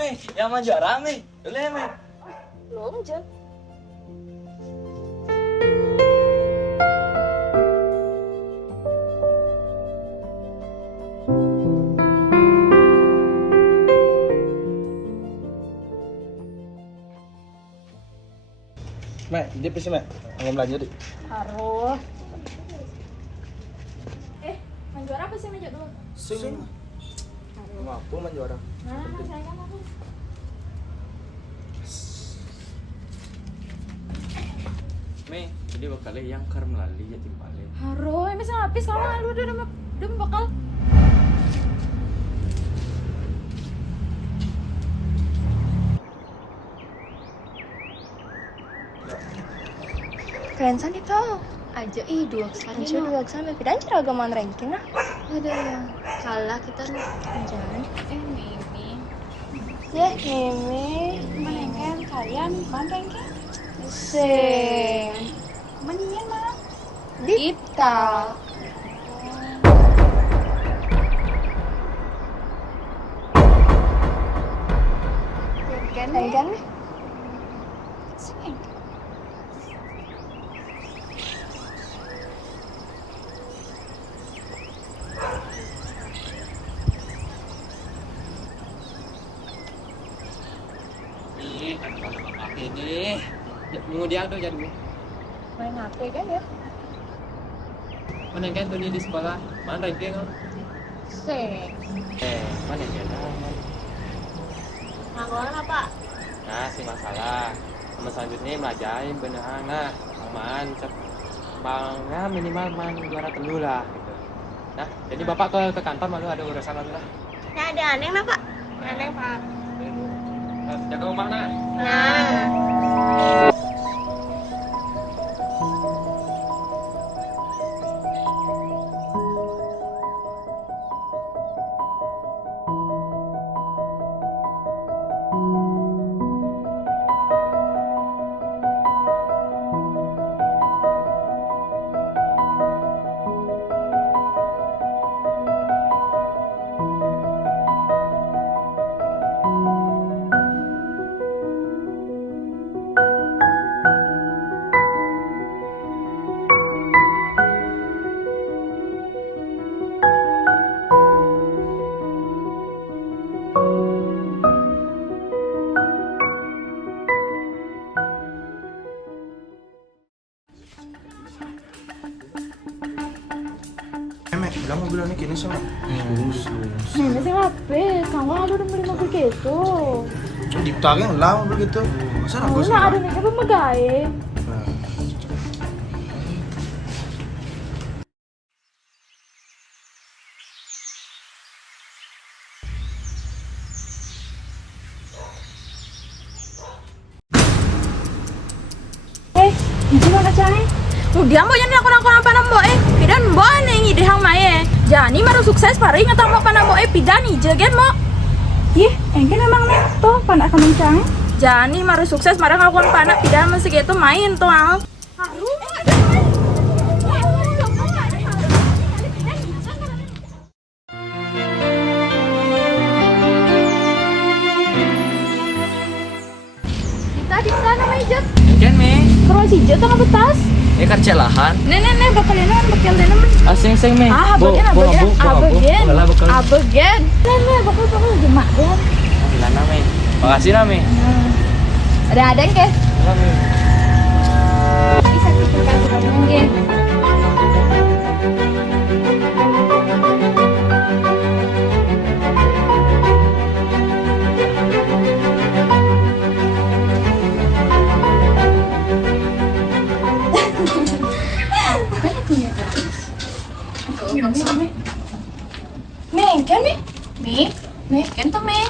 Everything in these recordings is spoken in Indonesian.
Mei, yang mau juara Mei, boleh Mei? Belum, Jen. Mek, dia pasti Mek. Mau belanja deh. Harus. Main juara apa sih meja dulu? Sing. Mampu menjuara. Nah, saya kan aku. Mei, jadi bakal yang kar melalui ya timpale. Harus, ini bisa habis kalau lu udah bakal. Keren san itu aja dua sekarang sih dua sampai pindah ceragaman ranking lah ada yang kalah kita nih jangan Mimi. ya Mimi Menengken kalian ban ranking? sing Mendingan mah. Dipta kan kan Sing. Ih, kan pakai deh. Minggu dia tuh jadi. main HP kan ya Mana kan tuh di sekolah? Mana ranking kan? sing Mana kan? nganggulan apa Nah, si masalah. Sama selanjutnya belajarin beneran nah, aman cep. Bangnya minimal man juara telu lah gitu. Nah, jadi Bapak ke kantor malu ada urusan malu lah. nah ada aneh lah pak aneh pak Jaga rumah nah. nah Mek, bilang mobilnya kini sama. Ini sih habis. Kamu ada udah beli mobil gitu. Dipta kan lah mobil gitu. Masa aku sih? Nah, ada nih apa megawe? Ini mana cai? Kemudian mau jadi aku apa nambo pidan mbo nih ngide hang mae. Jani maru sukses pari ngata mau panambo pidan ije gen mo. Ih, engke memang nih tuh panak kamu cai. Jani maru sukses marang aku panak pidan masih gitu main tuh al. Kita di sana meja. Kan Mei, Terus hijau tuh betas. kerja lahan. Nenek bakal nenek bakal nenek. Asing-sing Mei. Abagen. Nenek bakal jemak kan. Lana Mei. Makasih lah Mei. Ada yang ke? Lah Mei. Bisa kita ngomongin. Kan Mi, kan tuh Mi.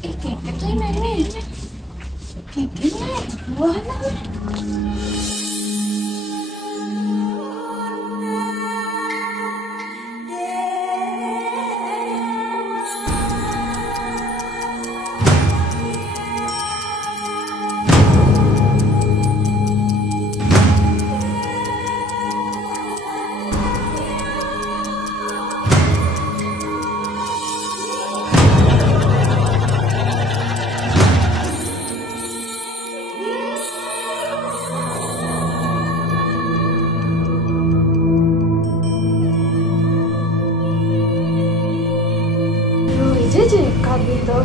Kan tuh ini. Kan wah nah. Jadi gitu.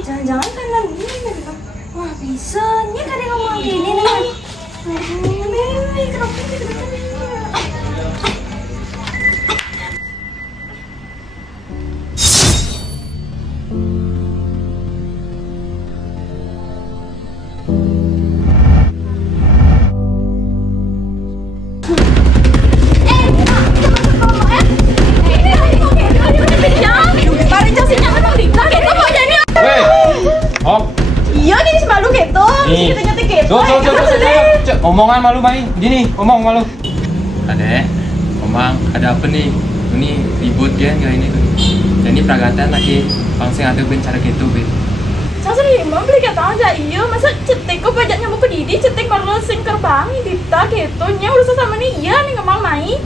Jangan-jangan karena ini wah bisanya kan dia ngomong gini nih. Kenapa sih iya nih semalu gitu, kita nyetik gitu. Tuh, omongan malu main. Gini, ngomong malu. Adek, omang, ada apa nih? Ini ribut kan gak ini? Jadi peragatan lagi langsung ada cara gitu, Ben. Saya mau beli kata aja iya, masa cetek kok pajaknya mau pedidi, cetek baru sing kerbangi Dipta gitu. Nya urusan sama nih iya nih ngomong main.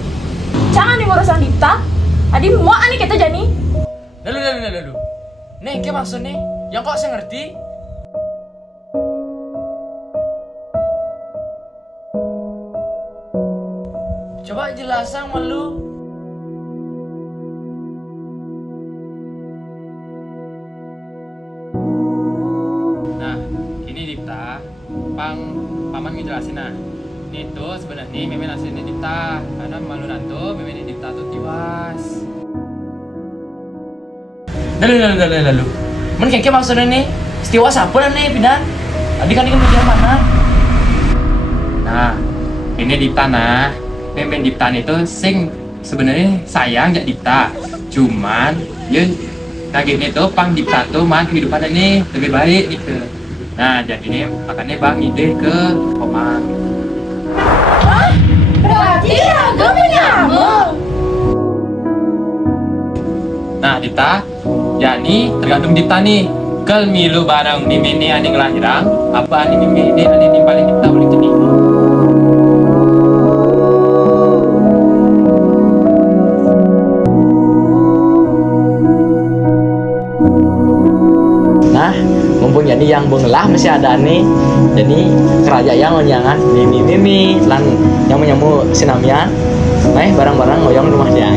Jangan nih urusan Dipta. Adi mau ani kita jani. Lalu. Nih, ke maksudnya? Yang kok saya ngerti? Coba jelasan malu. Nah, ini Dipta, paman ngejelasin nah. Ini tuh sebenarnya memang aslinya Dipta, karena malu nanto memang Dipta tuh tiwas. Lalu. Men kayak maksudnya nih, tiwas apa nih pindah? Tadi kan ini mau mana? Nah, ini Dipta nah. Memang Dipta itu sing sebenarnya sayang jak Dipta. Cuman ya kagetnya tuh pang Dipta tuh man kehidupan ini lebih baik gitu. Nah, jadi ini makanya Bang ide ke Komang. Berarti Raga menyambung. Nah, Dipta, jadi tergantung Dipta nih. Kel milu barang di mini ani ngelahiran, apa ani mini ani nimpalin Dipta boleh jadi. Nah, mumpung jadi yang bungelah masih ada nih. Jadi kerajaan jangan mimi lan nyamu sinamnya. Barang-barang ngoyong rumah dia.